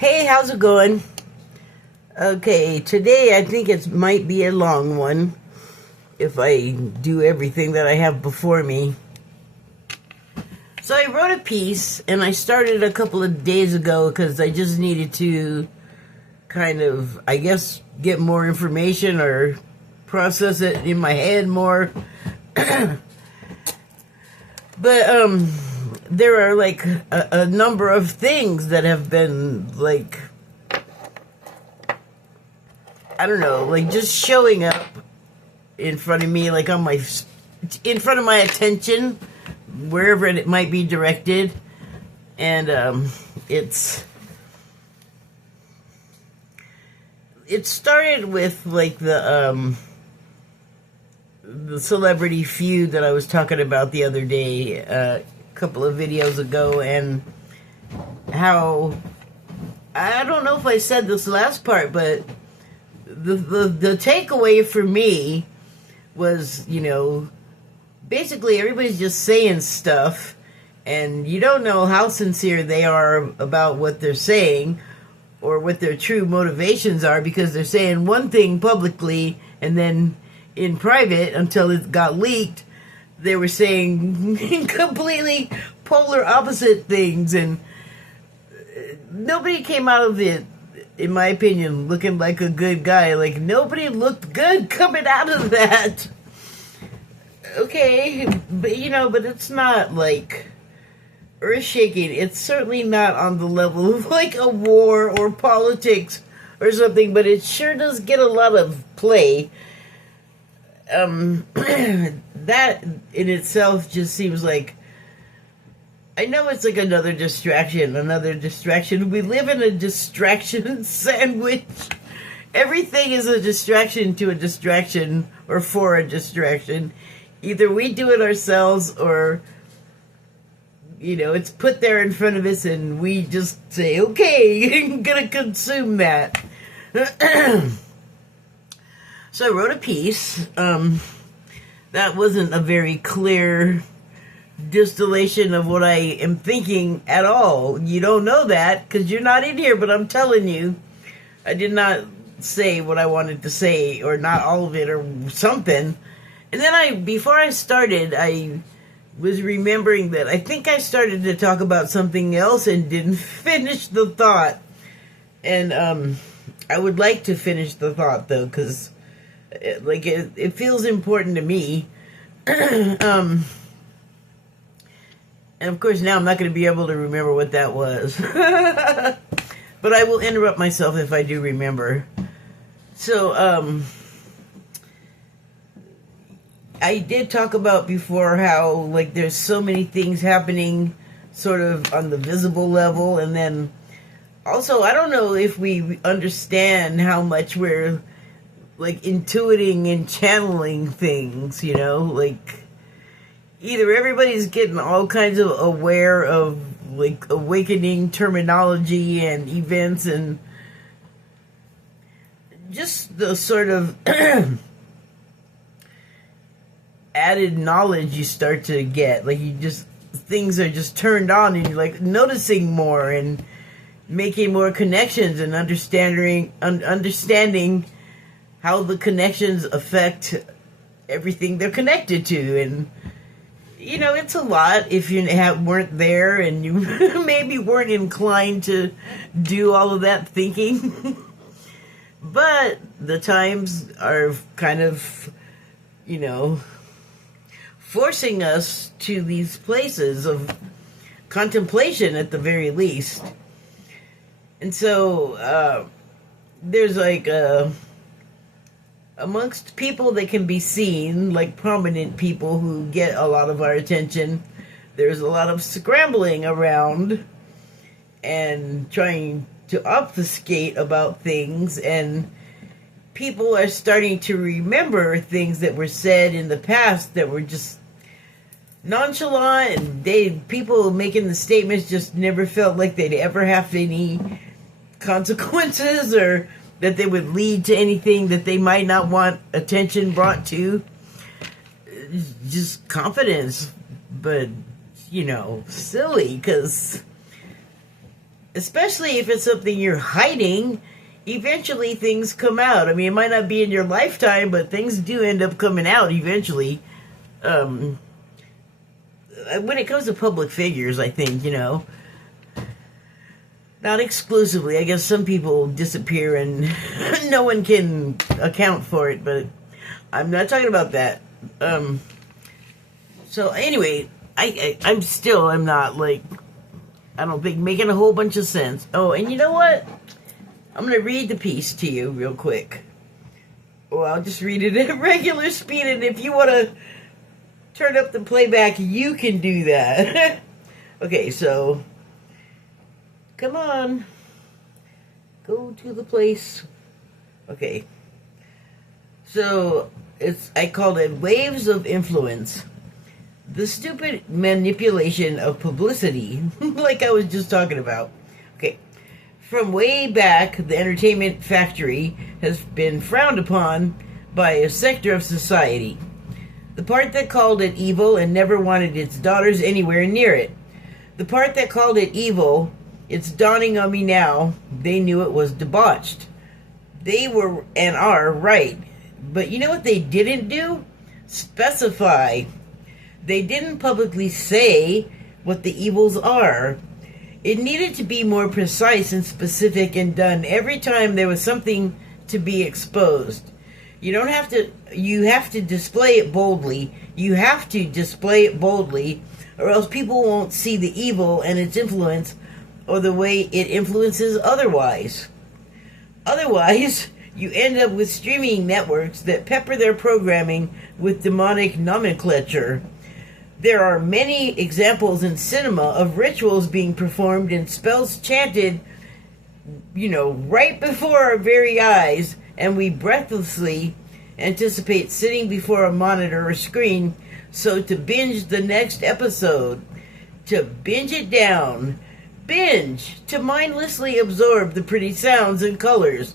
Hey, how's it going? Okay, today I think it might be a long one if I do everything that I have before me. So I wrote a piece and I started a couple of days ago because I just needed to kind of, I guess, get more information or process it in my head more. But there are like a number of things that have been like, I don't know, like just showing up in front of me, like in front of my attention, wherever it might be directed. And it started with like the celebrity feud that I was talking about the other day, a couple of videos ago, and how, I don't know if I said this last part, but the takeaway for me was, you know, basically everybody's just saying stuff and you don't know how sincere they are about what they're saying or what their true motivations are, because they're saying one thing publicly and then in private, until it got leaked, they were saying completely polar opposite things, and nobody came out of it, in my opinion, looking like a good guy. Like, nobody looked good coming out of that. Okay, but you know, but it's not like earth-shaking. It's certainly not on the level of like a war or politics or something, but it sure does get a lot of play. That in itself just seems like, I know it's like another distraction. We live in a distraction sandwich. Everything is a distraction to a distraction or for a distraction. Either we do it ourselves or, you know, it's put there in front of us and we just say, okay, I'm gonna consume that. So I wrote a piece. That wasn't a very clear distillation of what I am thinking at all. You don't know that because you're not in here, but I'm telling you, I did not say what I wanted to say, or not all of it, or something. And then before I started, I was remembering that I think I started to talk about something else and didn't finish the thought. And I would like to finish the thought, though, because it feels important to me. And of course now I'm not going to be able to remember what that was. But I will interrupt myself if I do remember. So, I did talk about before how, like, there's so many things happening sort of on the visible level, and then also, I don't know if we understand how much we're like intuiting and channeling things, you know, like either everybody's getting all kinds of aware of like awakening terminology and events and just the sort of added knowledge you start to get, like things are just turned on and you're like noticing more and making more connections and understanding how the connections affect everything they're connected to. And, you know, it's a lot if you weren't there and you maybe weren't inclined to do all of that thinking. But the times are kind of, you know, forcing us to these places of contemplation at the very least. And so there's like amongst people that can be seen, like prominent people who get a lot of our attention, there's a lot of scrambling around and trying to obfuscate about things, and people are starting to remember things that were said in the past that were just nonchalant, and people making the statements just never felt like they'd ever have any consequences, or that they would lead to anything that they might not want attention brought to. Just confidence, but, you know, silly, because especially if it's something you're hiding, eventually things come out. I mean, it might not be in your lifetime, but things do end up coming out eventually. When it comes to public figures, I think, not exclusively. I guess some people disappear and no one can account for it, but I'm not talking about that. So anyway, I'm not, like, I don't think making a whole bunch of sense. Oh, and you know what? I'm going to read the piece to you real quick. Well, I'll just read it at regular speed, and if you want to turn up the playback, you can do that. Okay, so, come on. Go to the place. Okay. So, I called it Waves of Influence. The stupid manipulation of publicity, like I was just talking about. Okay. From way back, the entertainment factory has been frowned upon by a sector of society. The part that called it evil and never wanted its daughters anywhere near it. The part that called it evil, it's dawning on me now, they knew it was debauched. They were and are right. But you know what they didn't do? Specify. They didn't publicly say what the evils are. It needed to be more precise and specific and done every time there was something to be exposed. You have to display it boldly. You have to display it boldly, or else people won't see the evil and its influence or the way it influences otherwise. Otherwise, you end up with streaming networks that pepper their programming with demonic nomenclature. There are many examples in cinema of rituals being performed and spells chanted, right before our very eyes, and we breathlessly anticipate sitting before a monitor or screen so to binge the next episode, to binge it down, to mindlessly absorb the pretty sounds and colors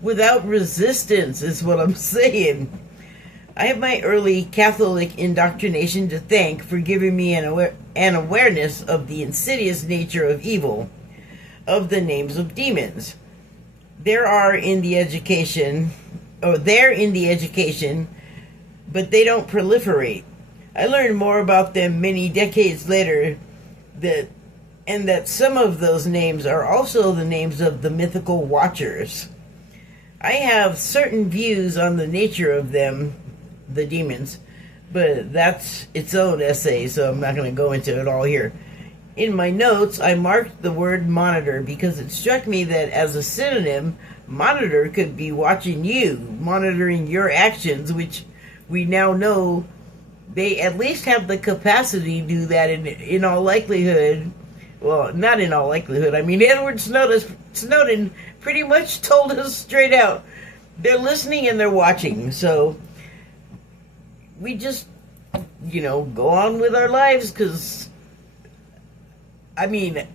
without resistance is what I'm saying. I have my early Catholic indoctrination to thank for giving me an awareness of the insidious nature of evil, of the names of demons. They're in the education, but they don't proliferate. I learned more about them many decades later, that some of those names are also the names of the mythical watchers. I have certain views on the nature of them, the demons, but that's its own essay, so I'm not going to go into it all here. In my notes, I marked the word monitor because it struck me that as a synonym, monitor could be watching you, monitoring your actions, which we now know they at least have the capacity to do that in all likelihood. Well, not in all likelihood. I mean, Edward Snowden pretty much told us straight out, they're listening and they're watching, so we just, go on with our lives, because, there,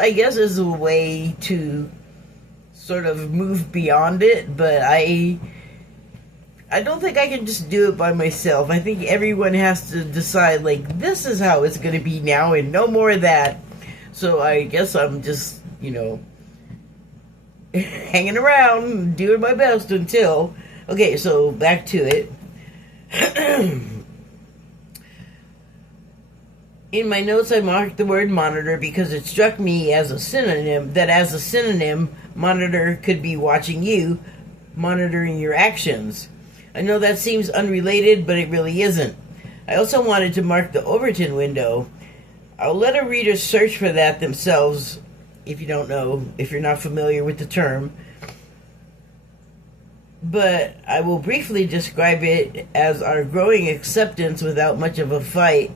I guess, is a way to sort of move beyond it, but I don't think I can just do it by myself. I think everyone has to decide, like, this is how it's going to be now, and no more of that. So I guess I'm just, hanging around, doing my best until... Okay, so back to it. In my notes, I marked the word monitor because it struck me as a synonym, monitor could be watching you, monitoring your actions. I know that seems unrelated, but it really isn't. I also wanted to mark the Overton window. I'll let a reader search for that themselves if you're not familiar with the term. But I will briefly describe it as our growing acceptance without much of a fight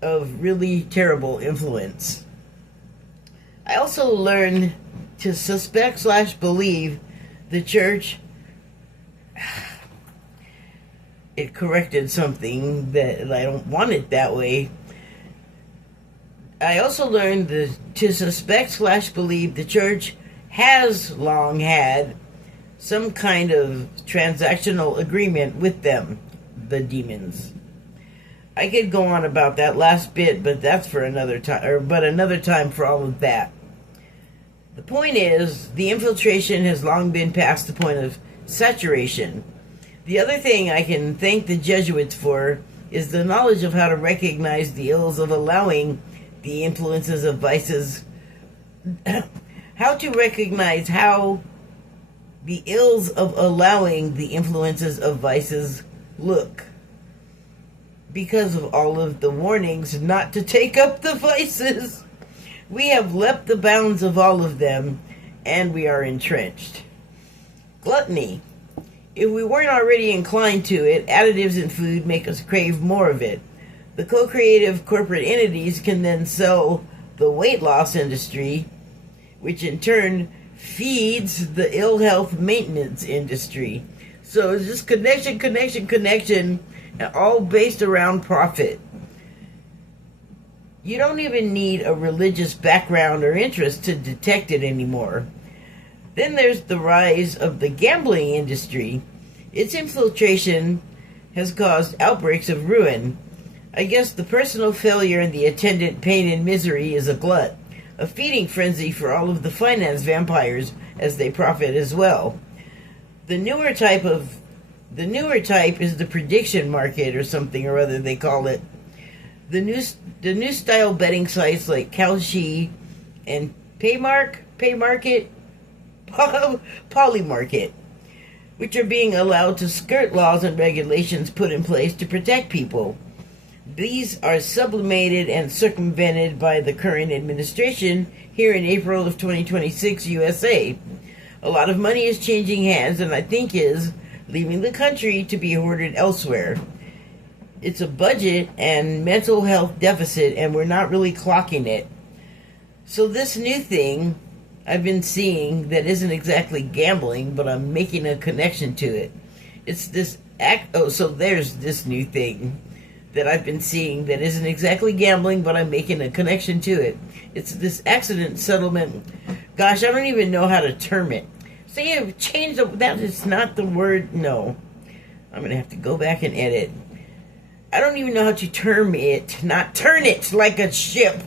of really terrible influence. I also learned to suspect/believe the church. It corrected something that I don't want it that way. I also learned to suspect/believe the church has long had some kind of transactional agreement with them, the demons. I could go on about that last bit, but that's for another time, but another time for all of that. The point is, the infiltration has long been past the point of saturation. The other thing I can thank the Jesuits for is the knowledge of how to recognize the ills of allowing the influences of vices, how to recognize how the ills of allowing the influences of vices look. Because of all of the warnings not to take up the vices, we have leapt the bounds of all of them, and we are entrenched. Gluttony. If we weren't already inclined to it, additives in food make us crave more of it. The co-creative corporate entities can then sell the weight loss industry, which in turn feeds the ill health maintenance industry. So it's just connection, all based around profit. You don't even need a religious background or interest to detect it anymore. Then there's the rise of the gambling industry. Its infiltration has caused outbreaks of ruin. I guess the personal failure and the attendant pain and misery is a glut, a feeding frenzy for all of the finance vampires as they profit as well. The newer type is the prediction market or something or other they call it. The new style betting sites like Kalshi and Paymarket, Polymarket, which are being allowed to skirt laws and regulations put in place to protect people. These are sublimated and circumvented by the current administration here in April of 2026 USA. A lot of money is changing hands and I think is leaving the country to be hoarded elsewhere. It's a budget and mental health deficit and we're not really clocking it. So this new thing I've been seeing that isn't exactly gambling, but I'm making a connection to it. It's this so there's this new thing that I've been seeing that isn't exactly gambling, but I'm making a connection to it. It's this accident settlement. Gosh, I don't even know how to term it. So you change that is not the word. No, I'm gonna have to go back and edit. I don't even know how to term it. Not turn it like a ship.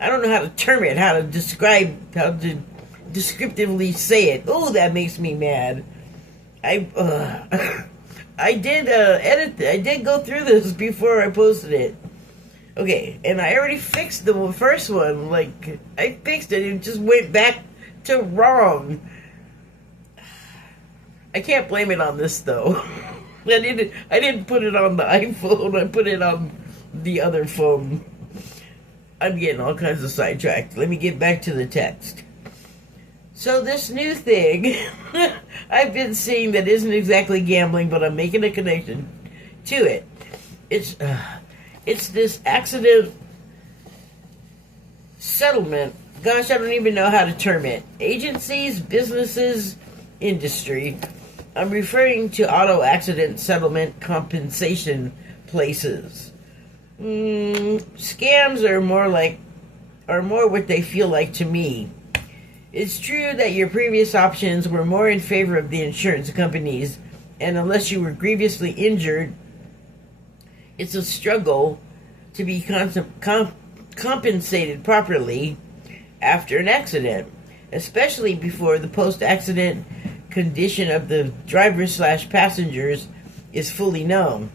I don't know how to term it, how to descriptively say it. Oh, that makes me mad. I did edit. I did go through this before I posted it. Okay, and I already fixed the first one. Like I fixed it. It just went back to wrong. I can't blame it on this though. I didn't put it on the iPhone. I put it on the other phone. I'm getting all kinds of sidetracked. Let me get back to the text. So this new thing I've been seeing that isn't exactly gambling, but I'm making a connection to it. It's this accident settlement. Gosh, I don't even know how to term it. Agencies, businesses, industry. I'm referring to auto accident settlement compensation places. Scams are more what they feel like to me. It's true that your previous options were more in favor of the insurance companies, and unless you were grievously injured, it's a struggle to be compensated properly after an accident, especially before the post-accident condition of the driver/passengers is fully known.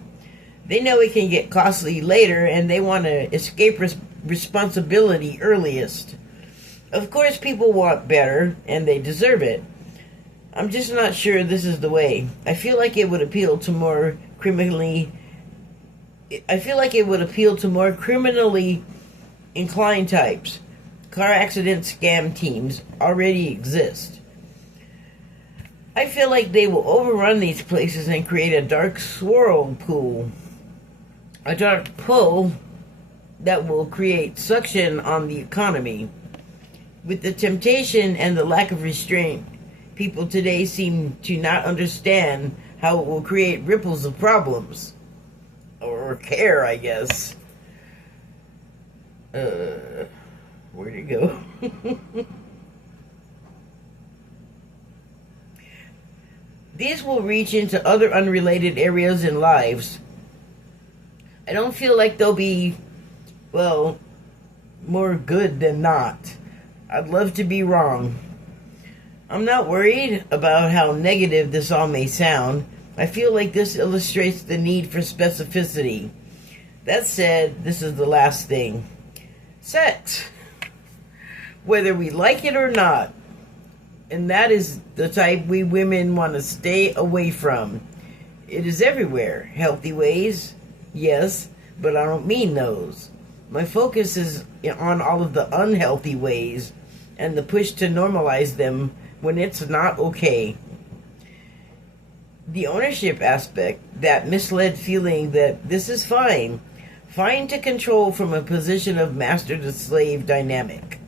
They know it can get costly later, and they want to escape responsibility earliest. Of course, people want better, and they deserve it. I'm just not sure this is the way. I feel like it would appeal to more criminally inclined types. Car accident scam teams already exist. I feel like they will overrun these places and create a dark swirl pool. A dark pull that will create suction on the economy. With the temptation and the lack of restraint, people today seem to not understand how it will create ripples of problems. Or care, I guess. Where'd it go? These will reach into other unrelated areas in lives. I don't feel like they'll be, well, more good than not. I'd love to be wrong. I'm not worried about how negative this all may sound. I feel like this illustrates the need for specificity. That said, this is the last thing. Sex. Whether we like it or not. And that is the type we women want to stay away from. It is everywhere. Healthy ways, yes, but I don't mean those. My focus is on all of the unhealthy ways and the push to normalize them when it's not okay. The ownership aspect, that misled feeling that this is fine to control from a position of master to slave dynamic.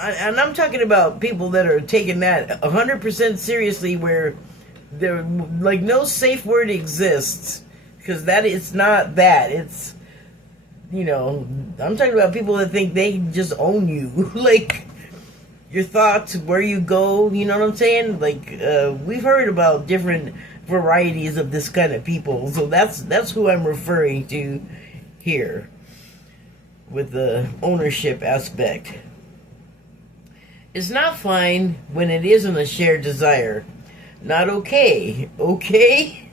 And I'm talking about people that are taking that 100% seriously, where there, like, no safe word exists, because that it's not that. It's, you know, I'm talking about people that think they just own you, like your thoughts, where you go. You know what I'm saying? Like, we've heard about different varieties of this kind of people, so that's who I'm referring to here with the ownership aspect. It's not fine when it isn't a shared desire. Not okay. Okay?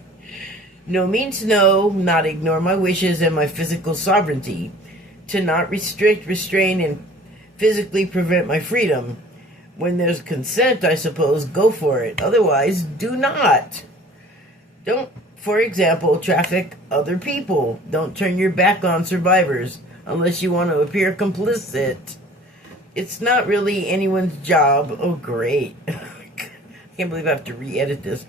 No means no, not ignore my wishes and my physical sovereignty. To not restrict, restrain, and physically prevent my freedom. When there's consent, I suppose, go for it. Otherwise, do not. Don't, for example, traffic other people. Don't turn your back on survivors unless you want to appear complicit. It's not really anyone's job. Oh, great. I can't believe I have to re-edit this.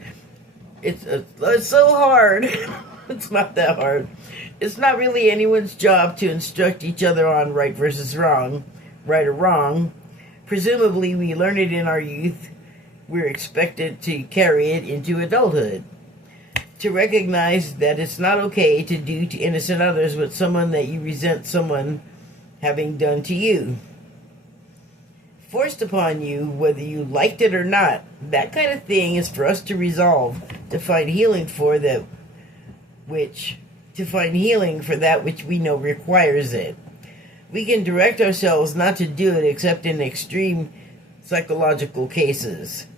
It's so hard. It's not that hard. It's not really anyone's job to instruct each other on right versus wrong, right or wrong. Presumably, we learn it in our youth. We're expected to carry it into adulthood. To recognize that it's not okay to do to innocent others what someone that you resent someone having done to you. Forced upon you, whether you liked it or not. That kind of thing is for us to resolve, to find healing for that which we know requires it. We can direct ourselves not to do it except in extreme psychological cases.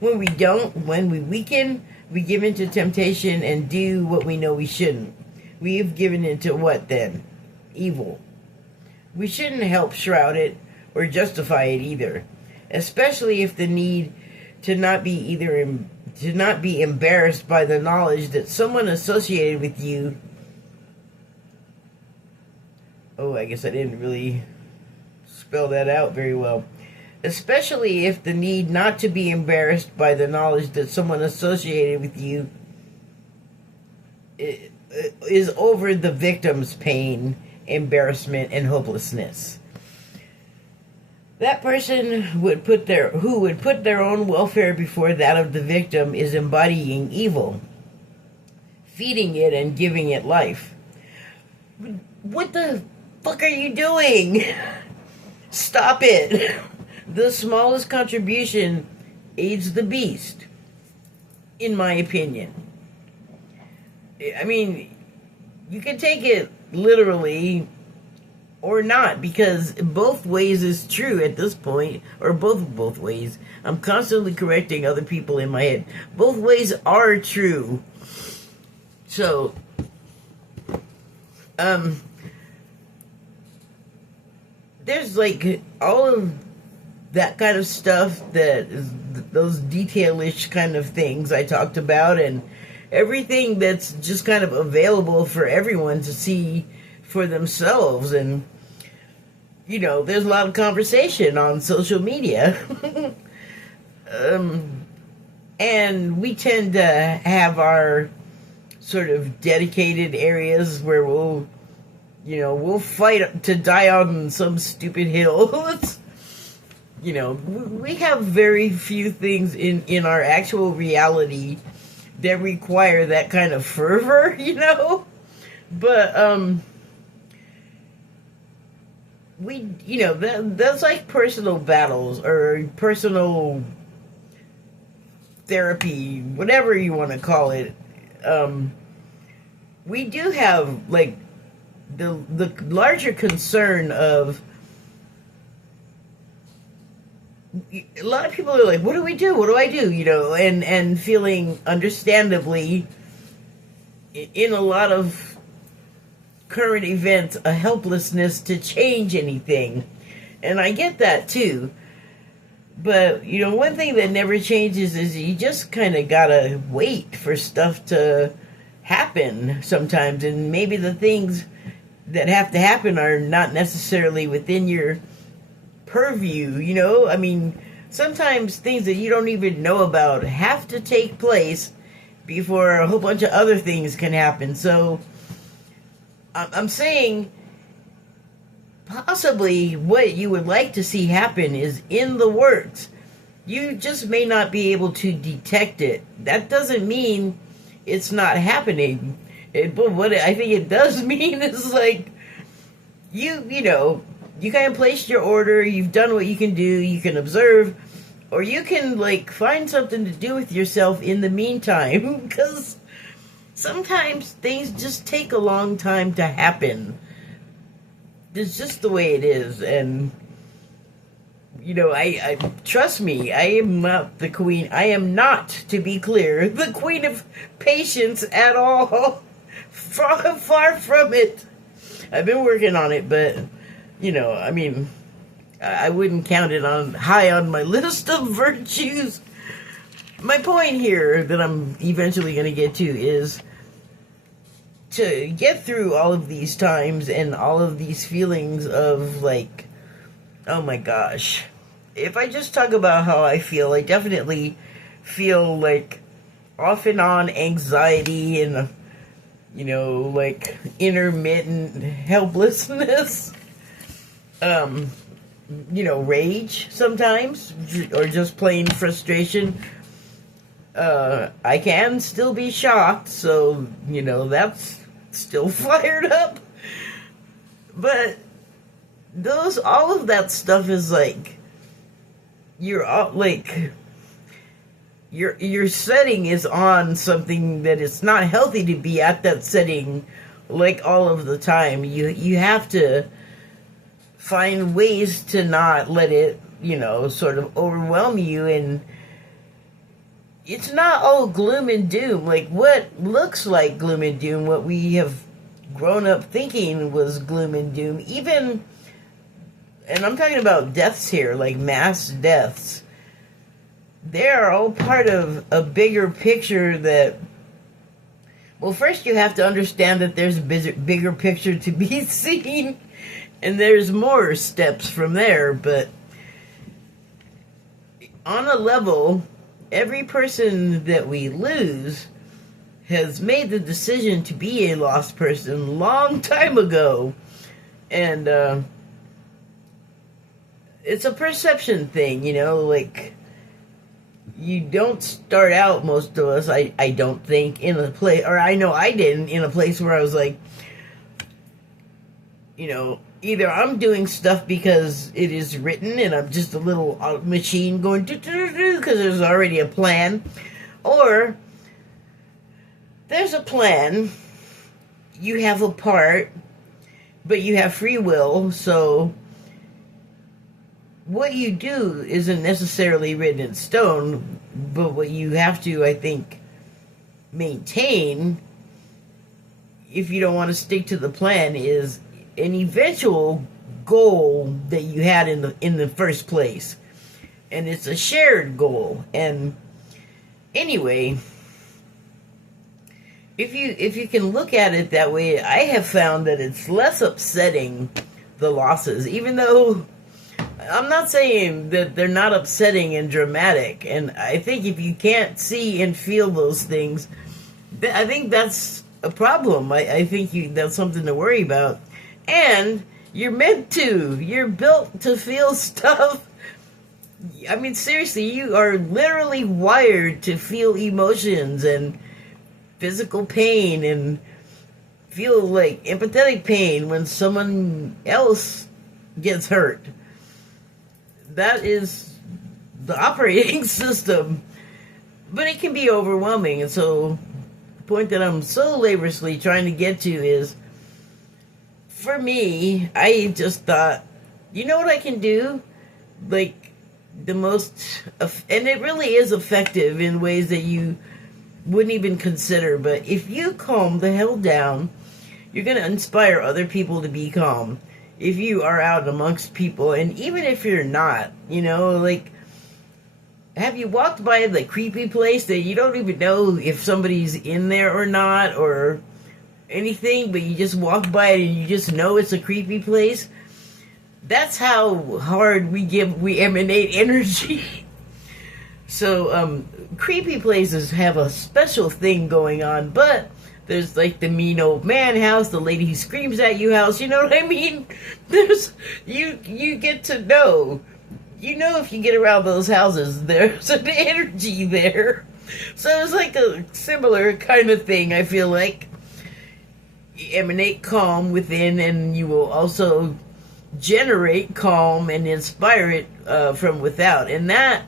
When we weaken, we give into temptation and do what we know we shouldn't. We have given into what then? Evil. We shouldn't help shroud it or justify it either, especially if the need to not be embarrassed by the knowledge that someone associated with you. Oh, I guess I didn't really spell that out very well. Especially if the need not to be embarrassed by the knowledge that someone associated with you is over the victim's pain, embarrassment, and hopelessness. That person who would put their own welfare before that of the victim is embodying evil, feeding it and giving it life. What the fuck are you doing? Stop it. The smallest contribution aids the beast, in my opinion. I mean, you can take it literally or not, because both ways is true at this point, or both ways. I'm constantly correcting other people in my head. Both ways are true. So, there's like all of that kind of stuff, that is those detailish kind of things I talked about, and everything that's just kind of available for everyone to see for themselves. And you know, there's a lot of conversation on social media. And we tend to have our sort of dedicated areas where we'll fight to die on some stupid hill. You know, we have very few things in our actual reality that require that kind of fervor, you know? But, that's like personal battles or personal therapy, whatever you want to call it. we do have, like, the larger concern of, a lot of people are like, what do we do? What do I do? You know, and feeling understandably in a lot of current events a helplessness to change anything. And I get that too. But, you know, one thing that never changes is you just kind of gotta wait for stuff to happen sometimes. And maybe the things that have to happen are not necessarily within your purview, you know? I mean, sometimes things that you don't even know about have to take place before a whole bunch of other things can happen. So, I'm saying possibly what you would like to see happen is in the works. You just may not be able to detect it. That doesn't mean it's not happening. But what I think it does mean is, like, you know, you kind of placed your order, you've done what you can do, you can observe, or you can, like, find something to do with yourself in the meantime, because sometimes things just take a long time to happen. It's just the way it is. And, you know, I trust me, I am not the queen. I am not, to be clear, the queen of patience at all. Far from it. I've been working on it, but, you know, I mean, I wouldn't count it on high on my list of virtues. My point here that I'm eventually going to get to is to get through all of these times and all of these feelings of, like, oh my gosh. If I just talk about how I feel, I definitely feel, like, off and on anxiety and, you know, like, intermittent helplessness. You know, rage sometimes, or just plain frustration. I can still be shocked, so, you know, that's still fired up. But all of that stuff is like, you're all, like, your setting is on something that it's not healthy to be at that setting, like, all of the time. You have to find ways to not let it, you know, sort of overwhelm you. And it's not all gloom and doom. Like, what looks like gloom and doom, what we have grown up thinking was gloom and doom, even, and I'm talking about deaths here, like mass deaths, they're all part of a bigger picture that, well, first you have to understand that there's a bigger picture to be seen, and there's more steps from there. But on a level, every person that we lose has made the decision to be a lost person long time ago. And it's a perception thing, you know, like, you don't start out, most of us, I don't think, in a place, or I know I didn't, in a place where I was like, you know, either I'm doing stuff because it is written and I'm just a little machine going do-do-do-do because there's already a plan, or there's a plan, you have a part, but you have free will, so what you do isn't necessarily written in stone, but what you have to, I think, maintain, if you don't want to stick to the plan, is an eventual goal that you had in the first place. And it's a shared goal. And anyway, if you can look at it that way, I have found that it's less upsetting, the losses, even though I'm not saying that they're not upsetting and dramatic. And I think if you can't see and feel those things, I think that's a problem. I think that's something to worry about. And you're meant to. You're built to feel stuff. I mean, seriously, you are literally wired to feel emotions and physical pain and feel, like, empathetic pain when someone else gets hurt. That is the operating system. But it can be overwhelming, and so point that I'm so laboriously trying to get to is, for me, I just thought, you know what I can do? Like, the most, and it really is effective in ways that you wouldn't even consider, but if you calm the hell down, you're going to inspire other people to be calm. If you are out amongst people, and even if you're not, you know, like, have you walked by the creepy place that you don't even know if somebody's in there or not, or anything, but you just walk by it and you just know it's a creepy place? That's how hard we emanate energy. So, creepy places have a special thing going on, but there's like the mean old man house, the lady who screams at you house, you know what I mean? There's, you get to know. You know, if you get around those houses, there's an energy there. So it's like a similar kind of thing, I feel like. You emanate calm within, and you will also generate calm and inspire it from without. And that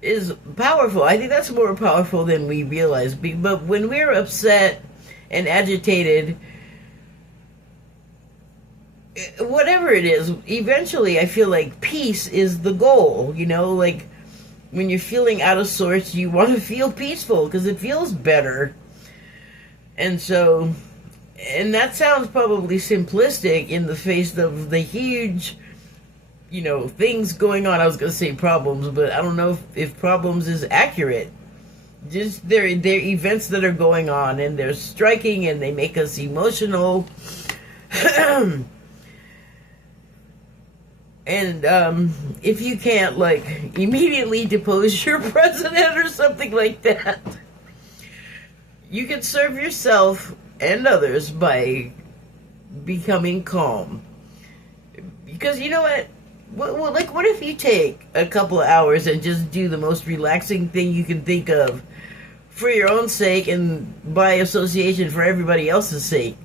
is powerful. I think that's more powerful than we realize. But when we're upset and agitated, whatever it is, eventually I feel like peace is the goal, you know, like when you're feeling out of sorts, you want to feel peaceful because it feels better. And so, and that sounds probably simplistic in the face of the huge, you know, things going on. I was going to say problems, but I don't know if problems is accurate. Just they're events that are going on, and they're striking, and they make us emotional. And if you can't, like, immediately depose your president or something like that, you can serve yourself and others by becoming calm. Because you know what? Like, what if you take a couple of hours and just do the most relaxing thing you can think of for your own sake and by association for everybody else's sake?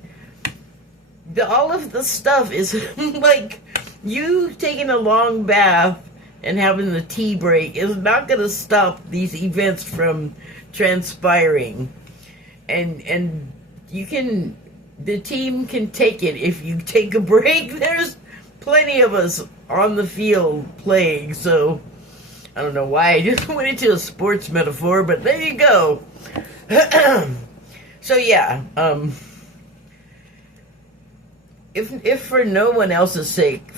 All of the stuff is like, you taking a long bath and having the tea break is not going to stop these events from transpiring. And you can, the team can take it if you take a break. There's plenty of us on the field playing, so I don't know why I just went into a sports metaphor, but there you go. So yeah, if for no one else's sake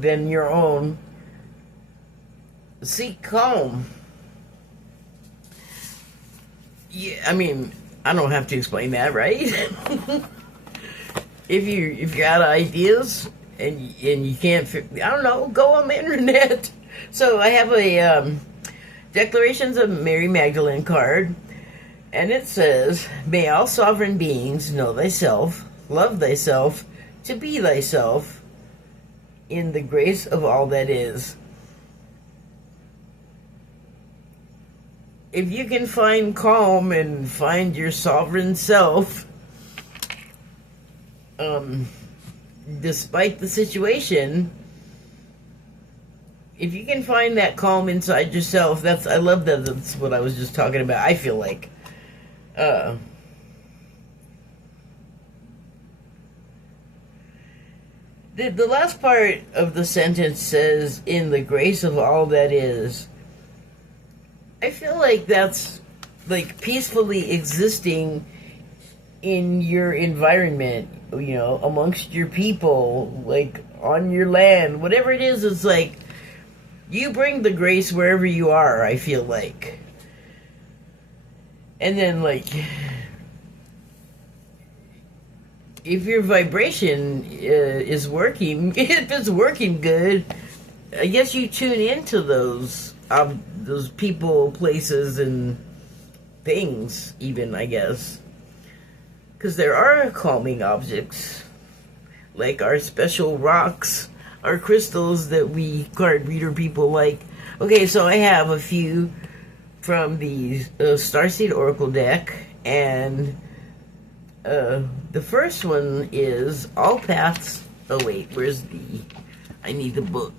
than your own, seek calm. Yeah, I mean, I don't have to explain that, right? If you're out of ideas and you can't, I don't know, go on the internet. So I have a Declarations of Mary Magdalene card, and it says, "May all sovereign beings know thyself, love thyself, to be thyself, in the grace of all that is." If you can find calm and find your sovereign self, despite the situation, if you can find that calm inside yourself, I love that. That's what I was just talking about. I feel like, the last part of the sentence says, "in the grace of all that is." I feel like that's like peacefully existing in your environment, you know, amongst your people, like on your land, whatever it is. It's like you bring the grace wherever you are, I feel like. And then, like, if your vibration is working, if it's working good, I guess you tune into those people, places, and things, even, I guess. Because there are calming objects, like our special rocks, our crystals that we card reader people like. Okay, so I have a few from the Starseed Oracle deck, and the first one is All Paths. Oh wait, where's I need the book.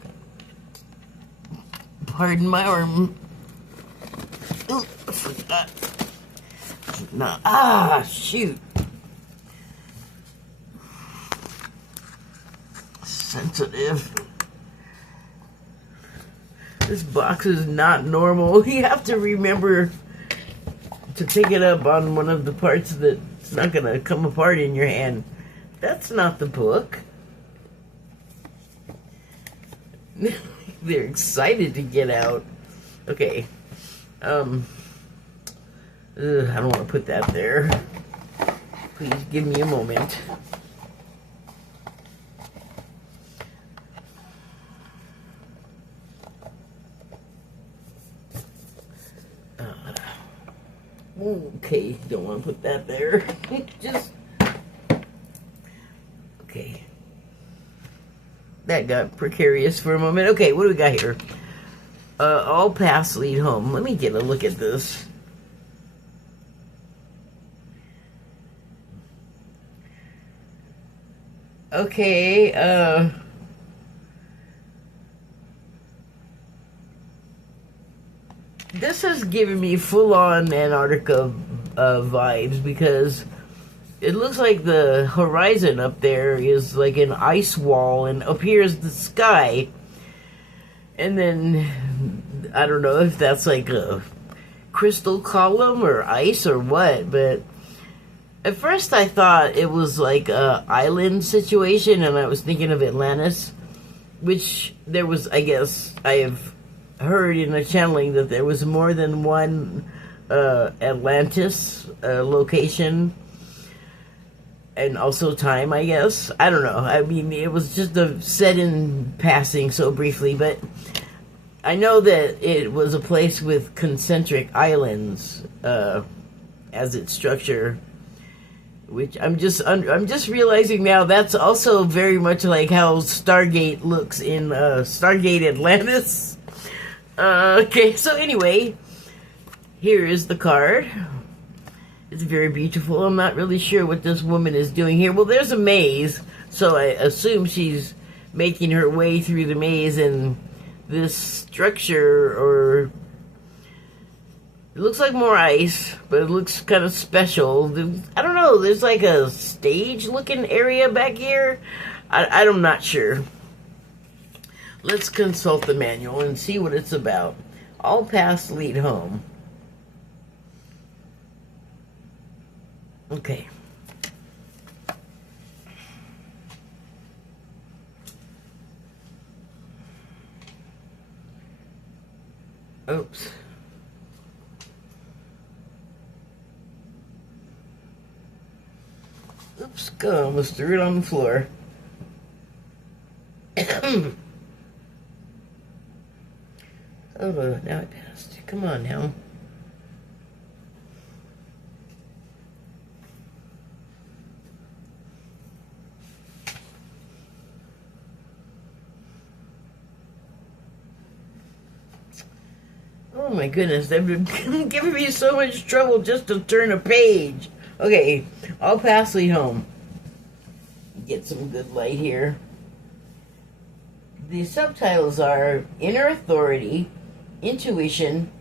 Pardon my arm. Ooh, I forgot. No. Ah, shoot. Sensitive. This box is not normal. You have to remember to pick it up on one of the parts that's not going to come apart in your hand. That's not the book. They're excited to get out. Okay. I don't want to put that there. Please give me a moment. Okay, don't want to put that there. Just okay. That got precarious for a moment. Okay, what do we got here? All paths lead home. Let me get a look at this. Okay, this has given me full-on Antarctica vibes, because it looks like the horizon up there is like an ice wall, and up here is the sky. And then, I don't know if that's like a crystal column or ice or what, but at first I thought it was like a island situation, and I was thinking of Atlantis, which there was, I guess, I have heard in a channeling that there was more than one Atlantis location, and also time, I guess. I don't know. I mean, it was just a set in passing so briefly, but I know that it was a place with concentric islands as its structure, which I'm just realizing now that's also very much like how Stargate looks in Stargate Atlantis. Okay, so anyway, here is the card. It's very beautiful. I'm not really sure what this woman is doing here. Well, there's a maze, so I assume she's making her way through the maze, and this structure, or it looks like more ice, but it looks kind of special. I don't know, there's like a stage-looking area back here. I'm not sure. Let's consult the manual and see what it's about. All paths lead home. Okay. Oops. Oops, God, I almost threw it on the floor. Oh, now it passed. Come on now. Oh my goodness, they've been giving me so much trouble just to turn a page. Okay, all paths lead home. Get some good light here. The subtitles are Inner Authority, Intuition,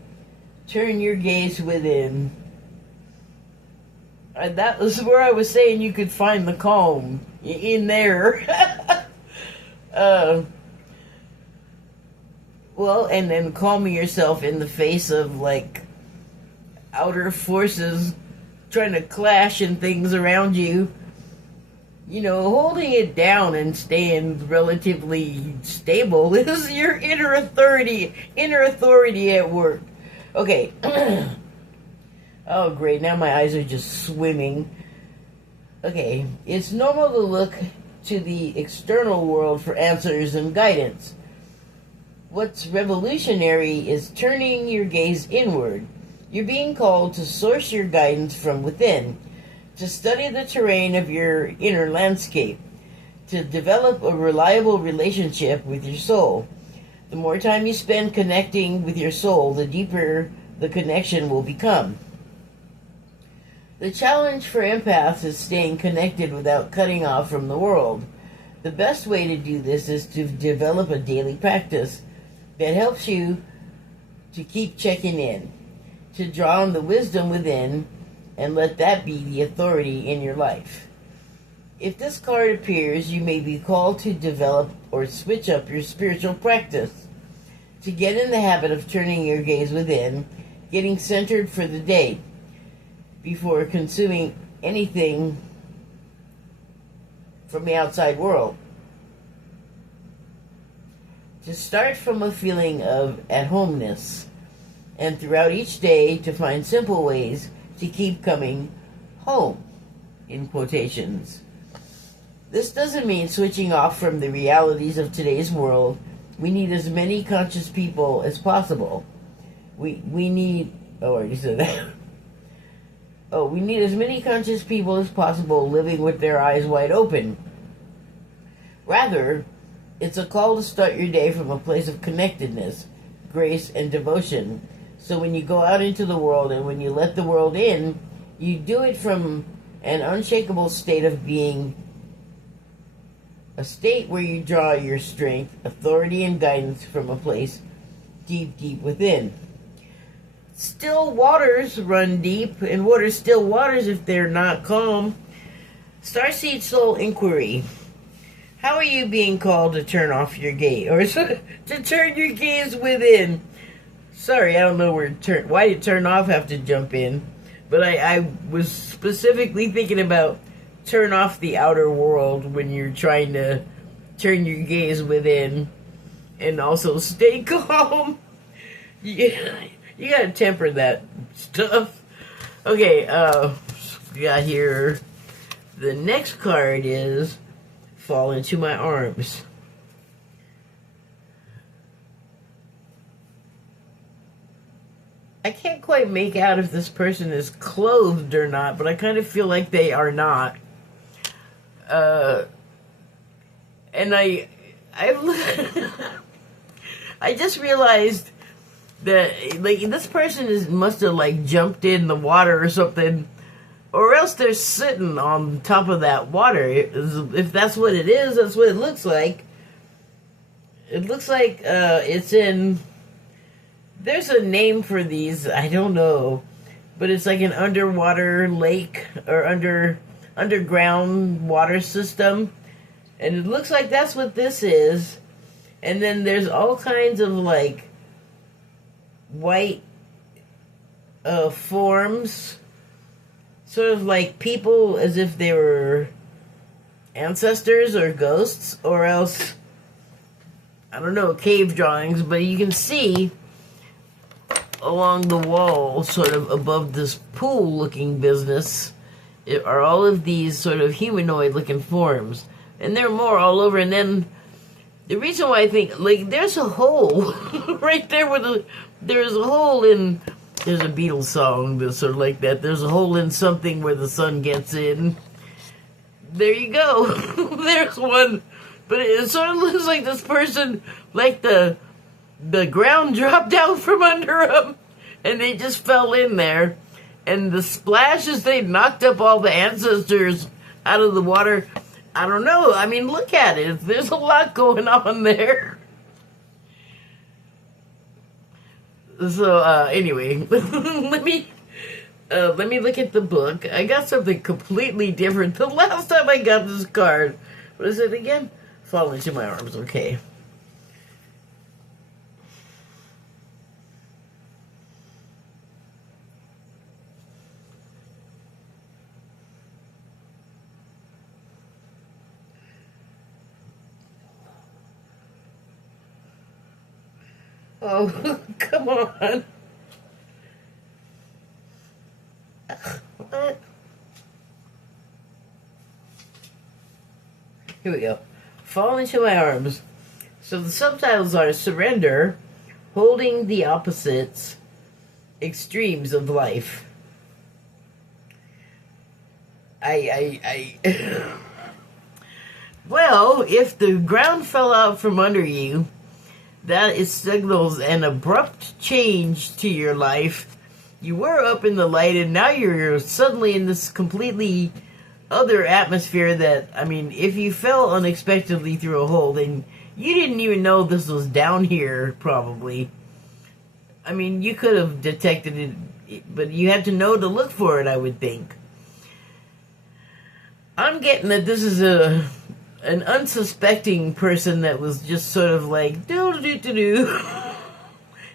Turn Your Gaze Within. That was where I was saying you could find the calm in there. Well, and then calming yourself in the face of, like, outer forces trying to clash and things around you. You know, holding it down and staying relatively stable is your inner authority at work. Okay. Oh, great. Now my eyes are just swimming. Okay. It's normal to look to the external world for answers and guidance. What's revolutionary is turning your gaze inward. You're being called to source your guidance from within, to study the terrain of your inner landscape, to develop a reliable relationship with your soul. The more time you spend connecting with your soul, the deeper the connection will become. The challenge for empaths is staying connected without cutting off from the world. The best way to do this is to develop a daily practice that helps you to keep checking in, to draw on the wisdom within, and let that be the authority in your life. If this card appears, you may be called to develop or switch up your spiritual practice, to get in the habit of turning your gaze within, getting centered for the day, before consuming anything from the outside world. To start from a feeling of at-homeness, and throughout each day to find simple ways to keep coming home, in quotations. This doesn't mean switching off from the realities of today's world. We need as many conscious people as possible. We need... Oh, I already said that. We need as many conscious people as possible living with their eyes wide open. Rather, it's a call to start your day from a place of connectedness, grace, and devotion. So when you go out into the world and when you let the world in, you do it from an unshakable state of being, a state where you draw your strength, authority, and guidance from a place deep, deep within. Still waters run deep, and water's still waters if they're not calm. Starseed Soul Inquiry. How are you being called to turn off your gaze, or to turn your gaze within? Sorry, I don't know why did turn off have to jump in, but I was specifically thinking about turn off the outer world when you're trying to turn your gaze within, and also stay calm. Yeah, you gotta temper that stuff. Okay, we got here. The next card is Fall Into My Arms. I can't quite make out if this person is clothed or not, but I kind of feel like they are not. And I just realized that like this person must have like jumped in the water or something, or else they're sitting on top of that water. If that's what it is, that's what it looks like. It looks like it's in. There's a name for these, I don't know, but it's like an underwater lake or underground water system, and it looks like that's what this is. And then there's all kinds of like white forms, sort of like people as if they were ancestors or ghosts, or else I don't know, cave drawings, but you can see along the wall, sort of above this pool-looking business, are all of these sort of humanoid-looking forms. And there are more all over. And then the reason why I think, like, there's a hole right there there's a hole in, there's a Beatles song that's sort of like that. There's a hole in something where the sun gets in. There you go. There's one. But it sort of looks like this person, like the ground dropped out from under them, and they just fell in there. And the splashes, they knocked up all the ancestors out of the water. I don't know. I mean, look at it. There's a lot going on there. So, anyway, let me look at the book. I got something completely different the last time I got this card. What is it again? Fall Into My Arms. Okay. Oh, come on. What? Here we go. Fall Into My Arms. So the subtitles are Surrender, Holding the Opposites, Extremes of Life. Well, if the ground fell out from under you, that signals an abrupt change to your life. You were up in the light, and now you're suddenly in this completely other atmosphere that, I mean, if you fell unexpectedly through a hole, then you didn't even know this was down here, probably. I mean, you could have detected it but you have to know to look for it, I would think. I'm getting that this is an unsuspecting person that was just sort of like do,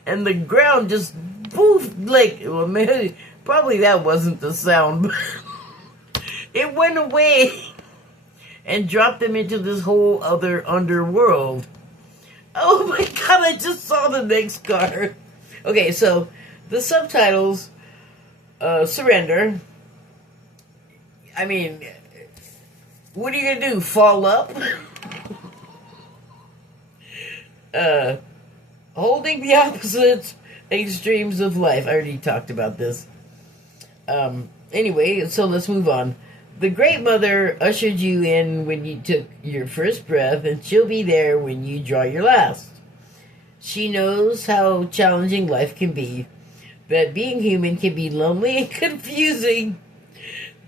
and the ground just poof, like, well, maybe probably that wasn't the sound, but it went away and dropped them into this whole other underworld. Oh my god, I just saw the next card. Okay, so the subtitles, surrender. I mean, what are you gonna do? Fall up? Holding the opposite extremes of life. I already talked about this. Anyway, so let's move on. The Great Mother ushered you in when you took your first breath, and she'll be there when you draw your last. She knows how challenging life can be, that being human can be lonely and confusing,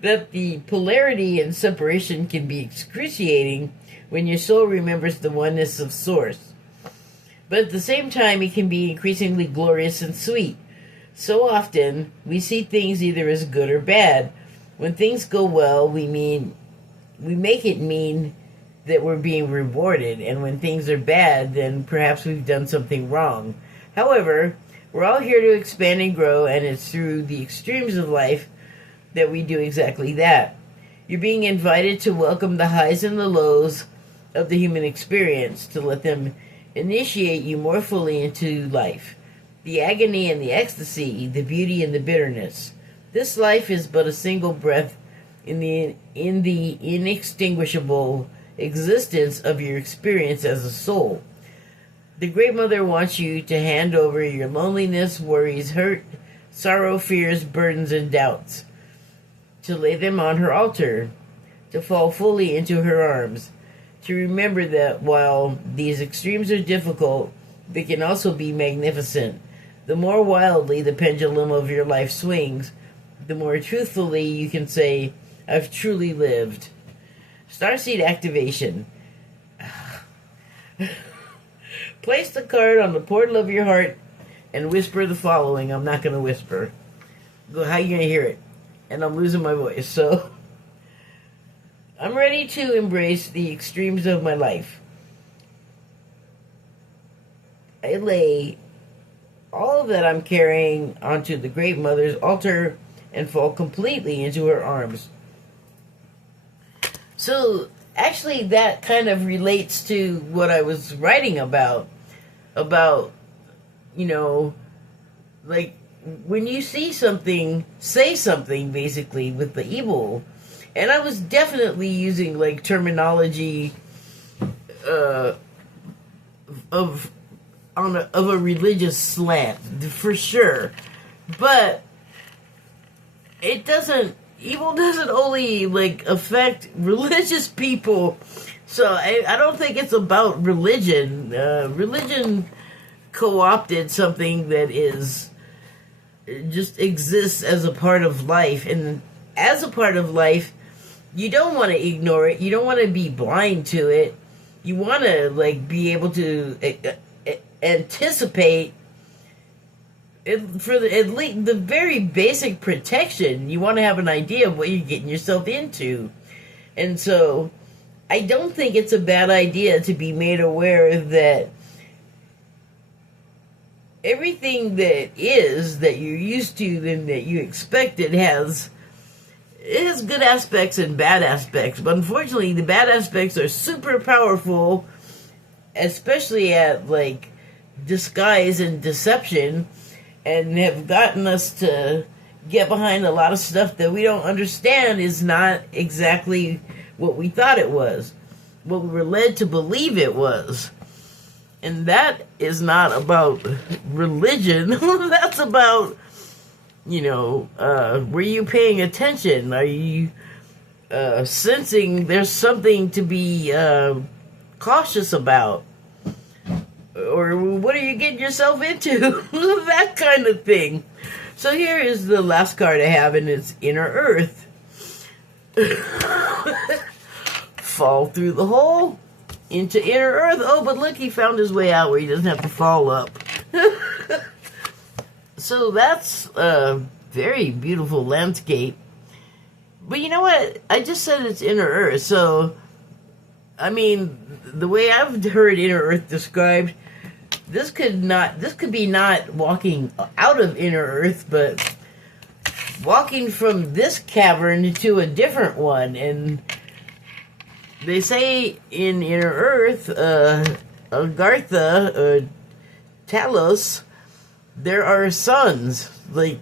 that the polarity and separation can be excruciating when your soul remembers the oneness of Source. But at the same time, it can be increasingly glorious and sweet. So often, we see things either as good or bad. When things go well, we make it mean that we're being rewarded, and when things are bad, then perhaps we've done something wrong. However, we're all here to expand and grow, and it's through the extremes of life that we do exactly that. You're being invited to welcome the highs and the lows of the human experience, to let them initiate you more fully into life. The agony and the ecstasy, the beauty and the bitterness. This life is but a single breath in the inextinguishable existence of your experience as a soul. The Great Mother wants you to hand over your loneliness, worries, hurt, sorrow, fears, burdens, and doubts, to lay them on her altar, to fall fully into her arms, to remember that while these extremes are difficult, they can also be magnificent. The more wildly the pendulum of your life swings, the more truthfully you can say, I've truly lived. Starseed activation. Place the card on the portal of your heart and whisper the following. I'm not going to whisper. How are you going to hear it? And I'm losing my voice, so I'm ready to embrace the extremes of my life. I lay all that I'm carrying onto the Great Mother's altar and fall completely into her arms. So, actually, that kind of relates to what I was writing about, you know, like, when you see something, say something, basically, with the evil. And I was definitely using, like, terminology of a religious slant, for sure. But evil doesn't only, like, affect religious people. So I don't think it's about religion. Religion co-opted something that just exists as a part of life. And as a part of life, you don't want to ignore it. You don't want to be blind to it. You want to, like, be able to anticipate it for at least the very basic protection. You want to have an idea of what you're getting yourself into. And so I don't think it's a bad idea to be made aware that everything that you're used to and that you expected has good aspects and bad aspects. But unfortunately, the bad aspects are super powerful, especially at, like, disguise and deception, and have gotten us to get behind a lot of stuff that we don't understand is not exactly what we thought it was, what we were led to believe it was. And that is not about religion. That's about, you know, were you paying attention? Are you sensing there's something to be cautious about? Or what are you getting yourself into? That kind of thing. So here is the last card I have, and it's Inner Earth. Fall through the hole into Inner Earth. Oh, but look, he found his way out where he doesn't have to fall up. So that's a very beautiful landscape. But you know what? I just said it's inner Earth, so I mean, the way I've heard inner Earth described, this could be not walking out of inner Earth, but walking from this cavern to a different one. And they say in inner Earth, Agartha, Talos, there are suns, like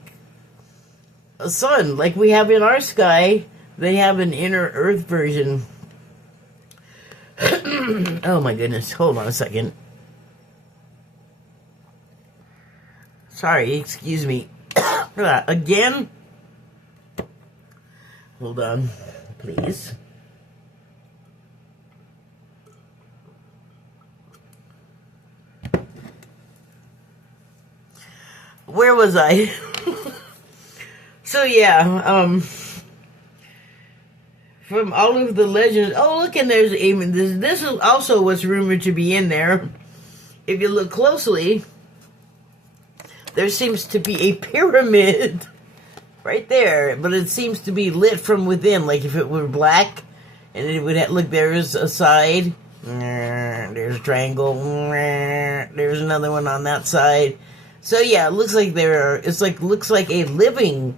a sun, like we have in our sky. They have an inner Earth version. Oh my goodness, hold on a second. Sorry, excuse me. Again? Hold on, please. Where was I? So yeah, from all of the legends. Oh, look, and there's even this is also what's rumored to be in there. If you look closely, there seems to be a pyramid right there, but it seems to be lit from within, like if it were black, and it would look. There's a side. There's a triangle. There's another one on that side. So yeah, it looks like looks like a living.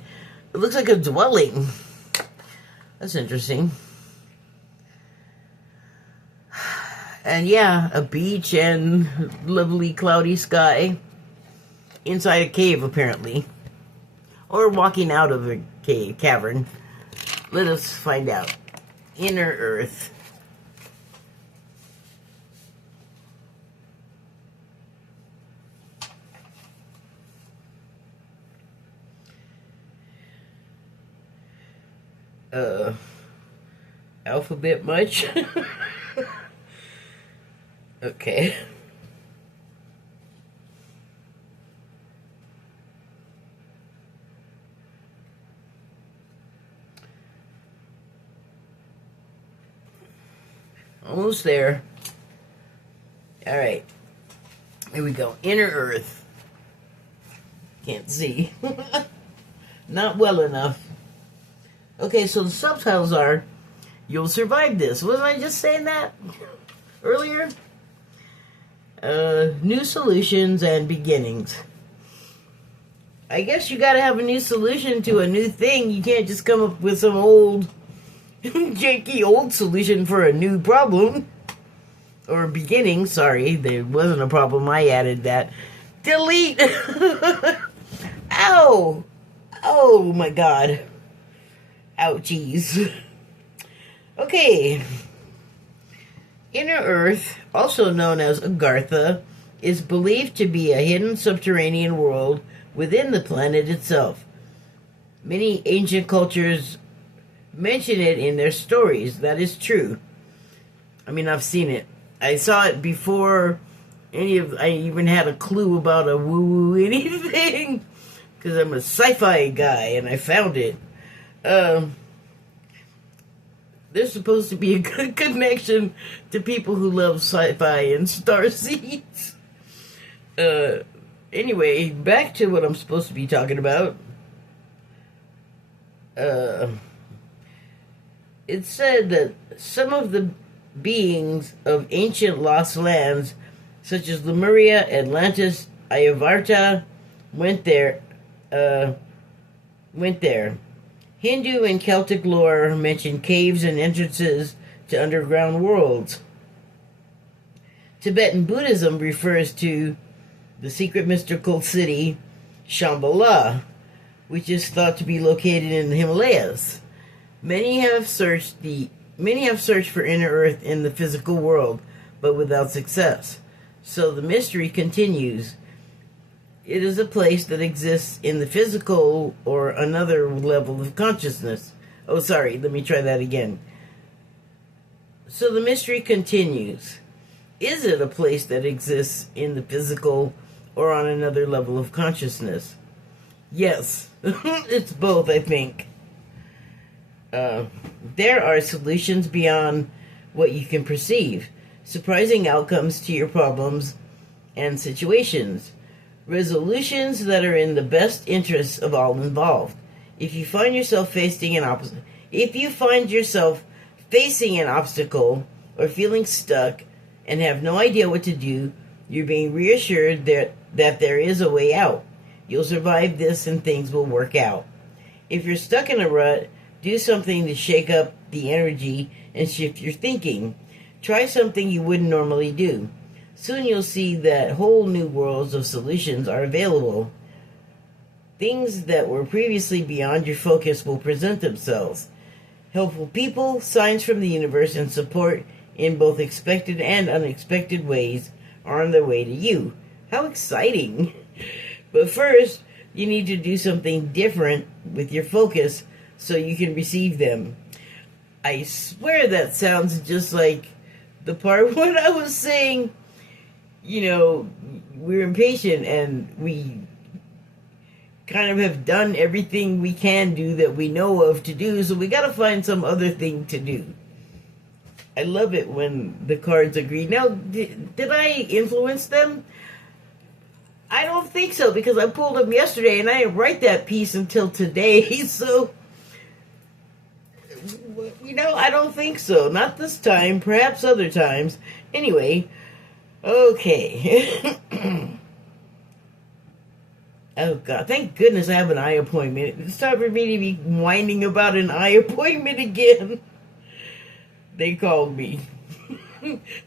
It looks like a dwelling. That's interesting. And yeah, a beach and lovely cloudy sky inside a cave, apparently. Or walking out of a cavern. Let us find out. Inner Earth. Alphabet much? Okay. Almost there. All right. Here we go. Inner Earth. Can't see. Not well enough. Okay, so the subtitles are, "You'll survive this." Wasn't I just saying that earlier? New solutions and beginnings. I guess you gotta have a new solution to a new thing. You can't just come up with some old, janky old solution for a new problem. Or beginning, sorry, there wasn't a problem, I added that. Delete! Ow! Oh my god. Ouchies. Okay. Inner Earth, also known as Agartha, is believed to be a hidden subterranean world within the planet itself. Many ancient cultures mention it in their stories. That is true. I mean, I've seen it. I saw it before I even had a clue about a woo-woo anything. Because I'm a sci-fi guy and I found it. There's supposed to be a good connection to people who love sci-fi and starseeds. Anyway, back to what I'm supposed to be talking about. It said that some of the beings of ancient lost lands, such as Lemuria, Atlantis, Ayavarta, went there. Hindu and Celtic lore mention caves and entrances to underground worlds. Tibetan Buddhism refers to the secret mystical city Shambhala, which is thought to be located in the Himalayas. Many have searched for inner Earth in the physical world, but without success. So the mystery continues. It is a place that exists in the physical or another level of consciousness. Oh, sorry, let me try that again. So the mystery continues. Is it a place that exists in the physical or on another level of consciousness? Yes, it's both, I think. There are solutions beyond what you can perceive, surprising outcomes to your problems and situations. resolutions that are in the best interests of all involved. If you find yourself facing an obstacle or feeling stuck and have no idea what to do, you're being reassured that there is a way out. You'll survive this and things will work out. If you're stuck in a rut, do something to shake up the energy and shift your thinking. Try something you wouldn't normally do. Soon you'll see that whole new worlds of solutions are available. Things that were previously beyond your focus will present themselves. Helpful people, signs from the universe, and support in both expected and unexpected ways are on their way to you. How exciting! But first, you need to do something different with your focus so you can receive them. I swear that sounds just like the part when I was saying, we're impatient and we kind of have done everything we can do that we know of to do, so we got to find some other thing to do. I love it when the cards agree. Now, did I influence them? I don't think so, because I pulled them yesterday and I didn't write that piece until today, so, I don't think so. Not this time, perhaps other times. Anyway, okay. Oh, God, thank goodness I have an eye appointment. It's time for me to be whining about an eye appointment again. They called me.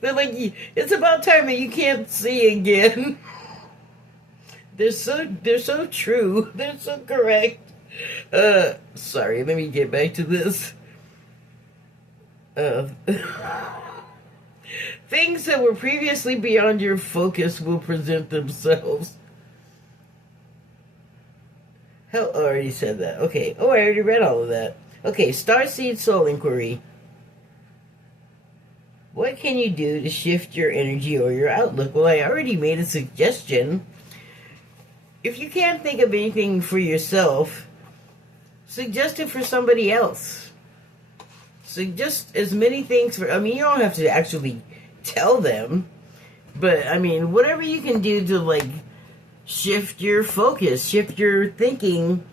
They're like, it's about time that you can't see again. They're so true. They're so correct. Sorry, let me get back to this. Things that were previously beyond your focus will present themselves. Hell, I already said that. Okay. Oh, I already read all of that. Okay, Starseed Soul Inquiry. What can you do to shift your energy or your outlook? Well, I already made a suggestion. If you can't think of anything for yourself, suggest it for somebody else. Suggest as many things for... you don't have to actually tell them. But, whatever you can do to, shift your focus, shift your thinking,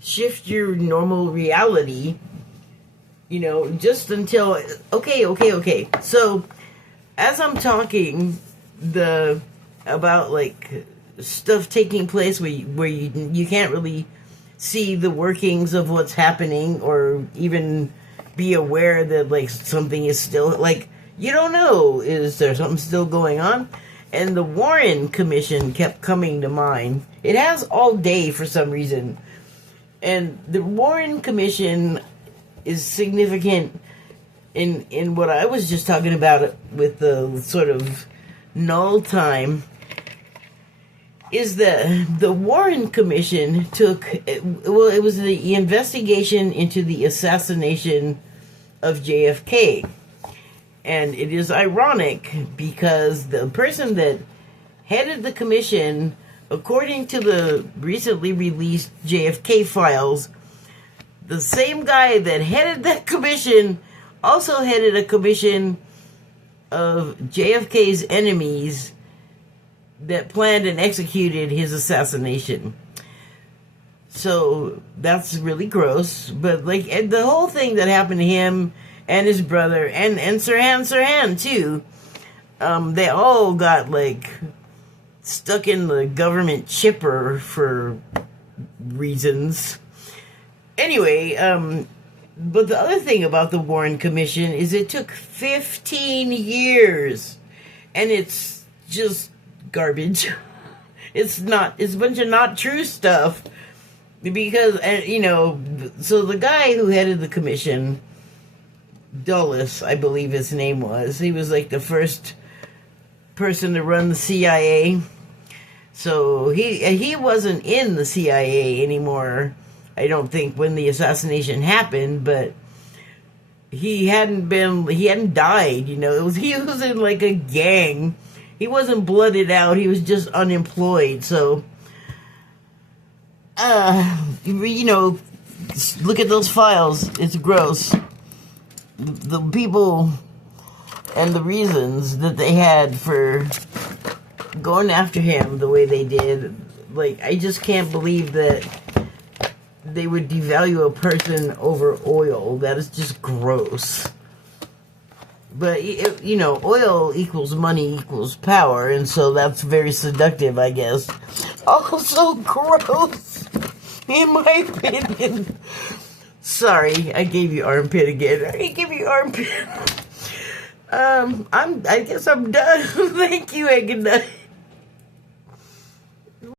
shift your normal reality, just until, okay. So, as I'm talking about, stuff taking place where you can't really see the workings of what's happening or even be aware that, something is still, you don't know, is there something still going on? And the Warren Commission kept coming to mind. It has all day for some reason. And the Warren Commission is significant in what I was just talking about with the sort of null time. Is that the Warren Commission it was the investigation into the assassination of JFK. And it is ironic because the person that headed the commission, according to the recently released JFK files, the same guy that headed that commission also headed a commission of JFK's enemies that planned and executed his assassination. So that's really gross. But the whole thing that happened to him and his brother, and Sirhan too, they all got, stuck in the government chipper for reasons. Anyway, but the other thing about the Warren Commission is it took 15 years, and it's just garbage. It's a bunch of not true stuff, because, so the guy who headed the commission, Dulles, I believe his name was. He was the first person to run the CIA. So he wasn't in the CIA anymore, I don't think, when the assassination happened, but he hadn't died, he was in a gang. He wasn't blooded out, he was just unemployed. So look at those files. It's gross. The people and the reasons that they had for going after him the way they did. Like, I just can't believe that they would devalue a person over oil. That is just gross. But, you know, oil equals money equals power, and so that's very seductive, I guess. Also gross, in my opinion. Sorry, I gave you armpit again. I gave you armpit. I guess I'm done. Thank you and good night.